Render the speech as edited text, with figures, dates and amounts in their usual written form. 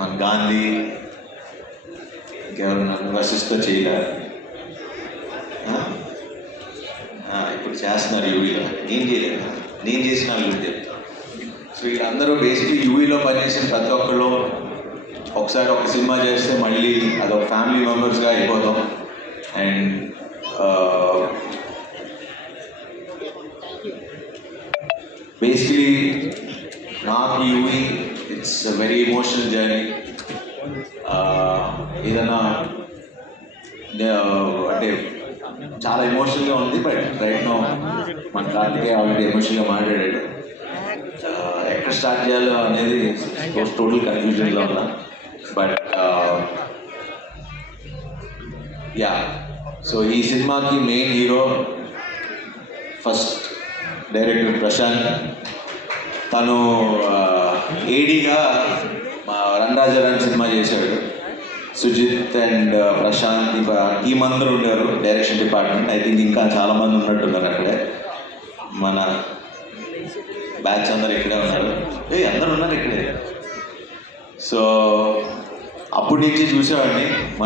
మన గాంధీ, ఇంకెవరైనా వశిష్ఠ చేయలేరు. ఇప్పుడు చేస్తున్నారు యూవీలో. నేను చేయలేదు, నేను చేసిన వాళ్ళు చెప్తాను. సో వీళ్ళందరూ బేసిక్లీ యూవీలో పనిచేసిన ప్రతి ఒక్కళ్ళు ఒకసారి ఒక సినిమా చేస్తే మళ్ళీ అదొక ఫ్యామిలీ మెంబర్స్గా అయిపోతాం. అండ్ బేసిక్లీ నాకు UV it's very emotional journey. ఏదైనా అంటే చాలా ఎమోషనల్గా ఉంది. బట్ రైట్ నో మన కార్తికే ఆల్రెడీ ఎమోషనల్గా మాట్లాడాడు. ఎక్కడ స్టార్ట్ చేయాలో అనేది టోటల్ కన్ఫ్యూజన్లో ఉన్నా. బట్ యా, సో ఈ సినిమాకి main hero first director Prashanth. తను ఏడీగా మా రణరాజరాని సినిమా చేశాడు. సుజిత్ అండ్ ప్రశాంత్ టీం అందరూ ఉండేవారు డైరెక్షన్ డిపార్ట్మెంట్. ఐ థింక్ ఇంకా చాలామంది ఉన్నట్టున్నారు అక్కడే. మన బ్యాచ్ అందరు ఇక్కడే ఉన్నారు. అందరు ఉన్నారు ఇక్కడే. సో అప్పటి నుంచి చూసేవాడిని.